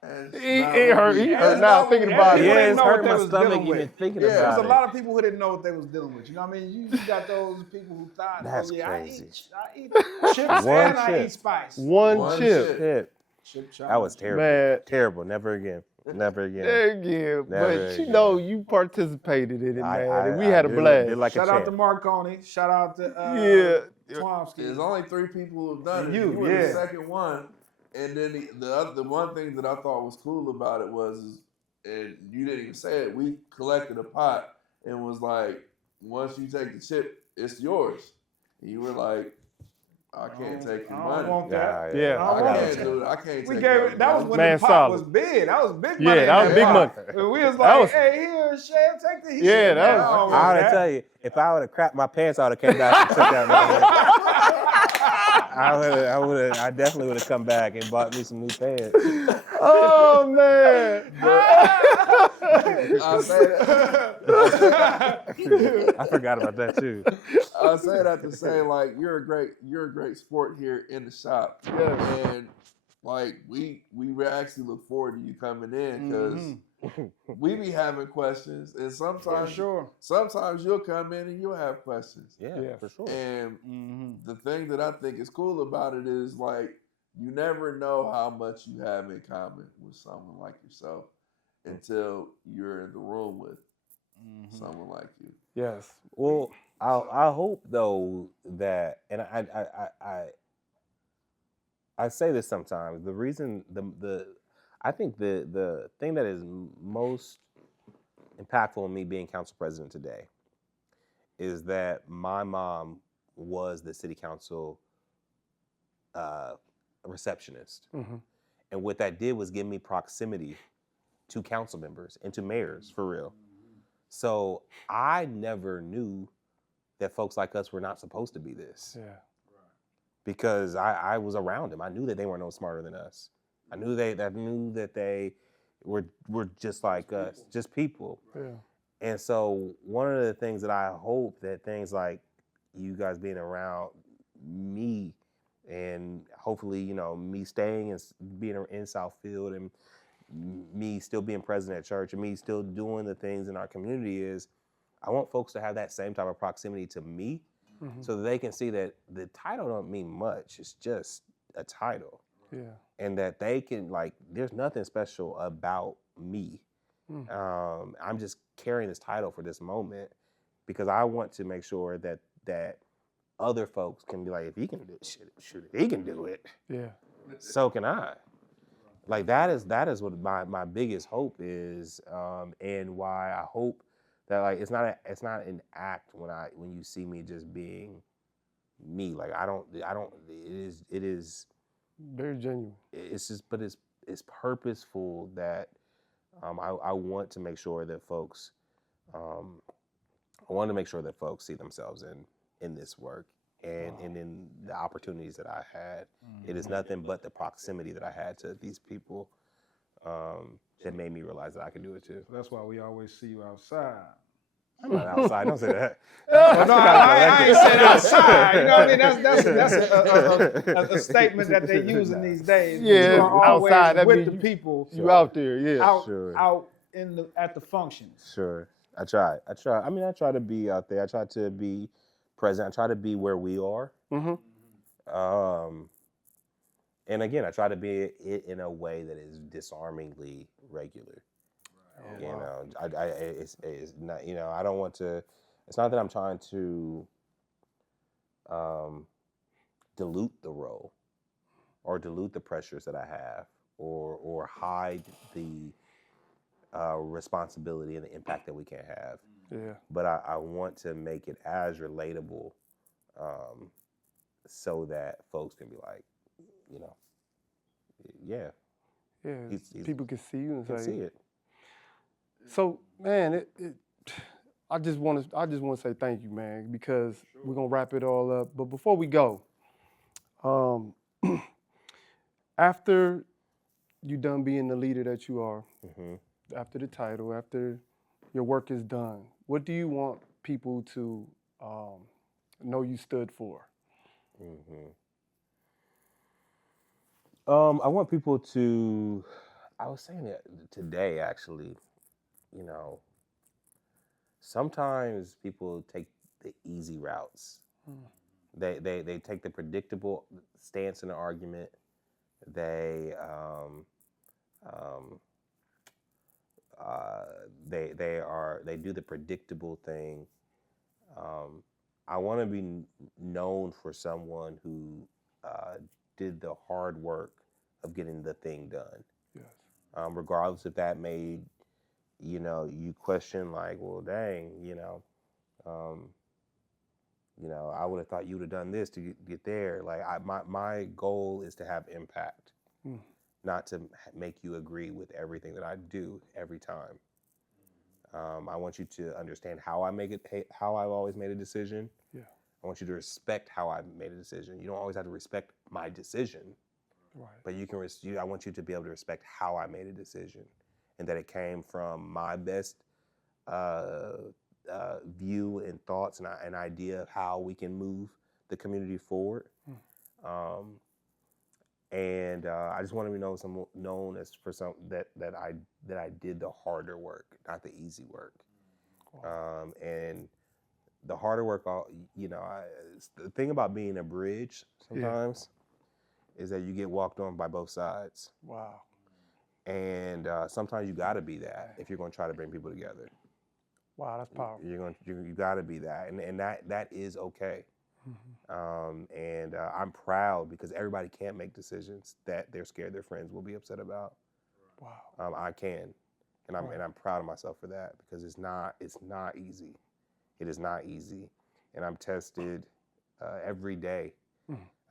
and it's not It hurt. really- He it's hurt now not thinking really- about it. People Yeah, didn't it's know what hurting they my was stomach dealing even with. thinking Yeah, There's about a it. lot of people who didn't know what they was dealing with. You know what I mean? You got those people who thought, That's oh, yeah, crazy. I eat chips One and I chip. eat spice. One One chip. chip. Shit. Chip That was terrible. Man. Terrible. Never again. Never again. Again, Never but you again. know you participated in it, man, and we I had a did- blast. did like a Shout out to champ. Marconi. Shout out to Yeah. Twomsky. There's only 3 people who've done it. You, You were yeah. the second one. And then the one thing that I thought was cool about it was, and you didn't even say it, we collected a pot and was like, once you take the chip, it's yours. And you were like, I can't take your I money. don't want that. Yeah. I I want can't that. do it. I can't We take gave your it. That was money. when Man, the pot solid. was big. That was big money. Yeah, in that was big pot. money. And we was That like, was- hey, here, Shan, take the heat. Yeah, that was- I don't I want would that. tell you, if I would have crapped my pants, I would have came back and took that money. I definitely would have come back and bought me some new pants. Oh man! I say that. I forgot about that too. I say that to say, like, you're a great sport here in the shop. Yeah. And like we actually look forward to you coming in because Mm-hmm. we be having questions, and For sometimes sure. sometimes you'll come in and you'll have questions. Yeah, Yeah. for sure. And Mm-hmm. the thing that I think is cool about it is, like, you never know how much you have in common with someone like yourself. until you're in the room with someone like you. Yes. Well, I hope though that, and I say this sometimes. The reason I think the thing that is most impactful in me being council president today is that my mom was the city council receptionist, and what that did was give me proximity to council members and to mayors for real. So I never knew that folks like us were not supposed to be this. Yeah. Because I was around them. I knew that they weren't no smarter than us. I knew that they were just like us, just people. Yeah. And so one of the things that I hope that things like you guys being around me, and hopefully, you know, me staying and being in Southfield, and me still being present at church, and me still doing the things in our community, is I want folks to have that same type of proximity to me, so that they can see that the title don't mean much. It's just a title. Yeah. And that they can, like, there's nothing special about me. I'm just carrying this title for this moment because I want to make sure that other folks can be like, if he can do it, shoot, if he can do it, Yeah. so can I. Like that is what my biggest hope is, and why I hope that, like, it's not an act when you see me just being me. Like I don't it is Very genuine. it's just, but it's purposeful that I want to make sure that folks see themselves in this work and in the opportunities that I had. It is nothing but the proximity that I had to these people that made me realize that I can do it too. So that's why we always see you outside. I'm not outside. Don't say that. Well, no, I ain't said outside. You know what I mean? That's a statement that they're using these days. Yeah, You are always outside, that with means the people. You out there, yeah. Out at the functions. Sure. I try. I mean, I try to be out there. I try to be present. I try to be where we are. And again, I try to be it in a way that is disarmingly regular. You know, it's not. You know, I don't want to. It's not that I'm trying to dilute the role, or dilute the pressures that I have, or hide the responsibility and the impact that we can have. Yeah. But I want to make it as relatable, so that folks can be like, you know, yeah. Yeah. People can see you and Can say, see it. So, man, I just want to say thank you, man, because we're gonna wrap it all up. But before we go, after you done being the leader that you are, after the title, after your work is done, what do you want people to know you stood for? I want people to. I was saying that today, actually. You know, sometimes people take the easy routes. They take the predictable stance in an argument. They they do the predictable thing. I want to be known for someone who did the hard work of getting the thing done. Yes. Regardless if that made, you know, you question, like, well, dang, you know, I would have thought you would have done this to get there. Like, my goal is to have impact, not to make you agree with everything that I do every time. I want you to understand how I've always made a decision. Yeah. I want you to respect how I made a decision. You don't always have to respect my decision, Right. but you can. I want you to be able to respect how I made a decision, and that it came from my best view and thoughts and an idea of how we can move the community forward. And I just want to be known as for some that I did the harder work, not the easy work. And the harder work, you know, the thing about being a bridge sometimes is that you get walked on by both sides. Wow. And sometimes you got to be that if you're going to try to bring people together. Wow, that's powerful. You got to be that, and that is okay. Mm-hmm. And I'm proud because everybody can't make decisions that they're scared their friends will be upset about. Wow. I can, and I'm proud of myself for that because it's not easy. It is not easy, and I'm tested every day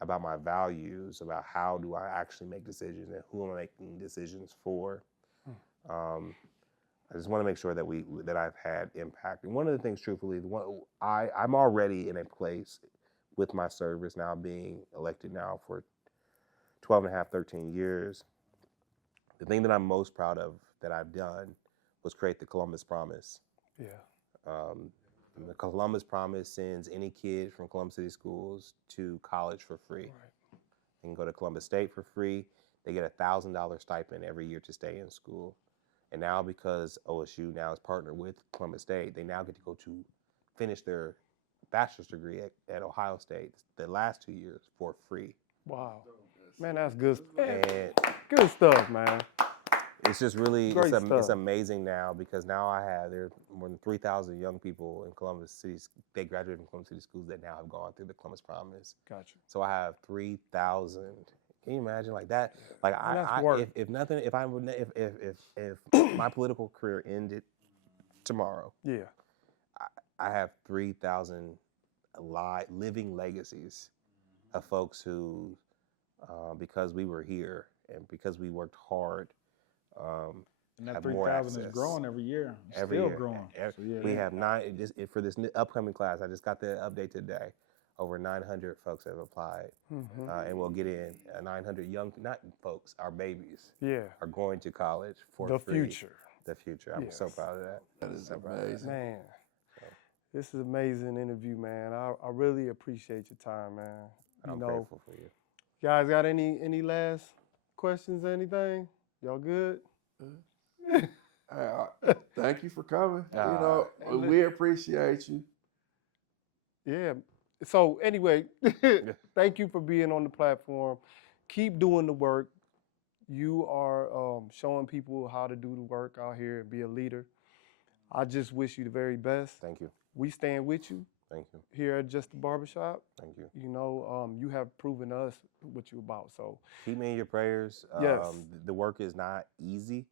about my values, about how do I actually make decisions and who am I making decisions for. I just want to make sure that I've had impact. And one of the things, truthfully, I'm already in a place with my service now being elected now for 12 and a half, 13 years. The thing that I'm most proud of that I've done was create the Columbus Promise. Yeah. The Columbus Promise sends any kid from Columbus City Schools to college for free. Right. They can go to Columbus State for free. They get a $1,000 stipend every year to stay in school. And now because OSU now is partnered with Columbus State, they now get to go to finish their bachelor's degree at Ohio State the last 2 years for free. Wow. Man, that's good. And Good stuff, man. it's just really, Great it's stuff. amazing now because now there's more than 3,000 young people in Columbus City. They graduated from Columbus City Schools that now have gone through the Columbus Promise. Gotcha. So I have 3,000. Can you imagine like that? Like if my political career ended tomorrow, Yeah. I have 3,000 living legacies of folks who, because we were here and because we worked hard, And that have more 3,000 is access. growing every year. It's Every still year. growing. So, yeah. We have for this upcoming class. I just got the update today. Over 900 folks have applied, and we'll get in. 900 not folks, our babies, are going to college for the free. future. The future. I'm so proud of that. That is So proud of amazing. Man, this is an amazing interview, man. I really appreciate your time, man. I'm grateful for you. Guys, got any last questions or anything? Y'all good? Thank you for coming. We appreciate you. Yeah. So anyway, thank you for being on the platform. Keep doing the work. You are showing people how to do the work out here and be a leader. I just wish you the very best. Thank you. We stand with you. Thank you. Here at Just the Barbershop. Thank you. You know, you have proven us what you're about. So keep me in your prayers. Yes. The work is not easy.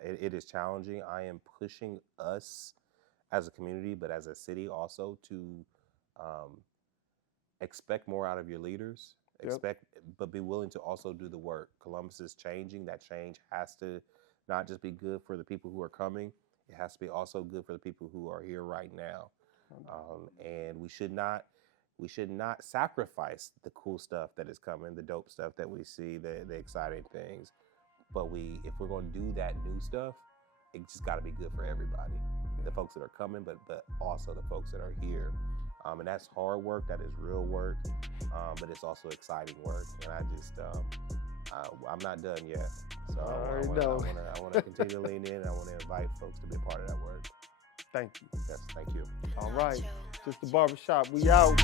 It is challenging. I am pushing us as a community, but as a city also to expect more out of your leaders. But be willing to also do the work. Columbus is changing. That change has to not just be good for the people who are coming. It has to be also good for the people who are here right now. And we should not sacrifice the cool stuff that is coming, the dope stuff that we see, the exciting things. But if we're going to do that new stuff, it just got to be good for everybody. The folks that are coming, but also the folks that are here. And that's hard work. That is real work. But it's also exciting work. And I just, I'm not done yet. So I want to continue to lean in. I want to invite folks to be a part of that work. thank you. Yes, thank you. All right. Just the Barbershop. We out.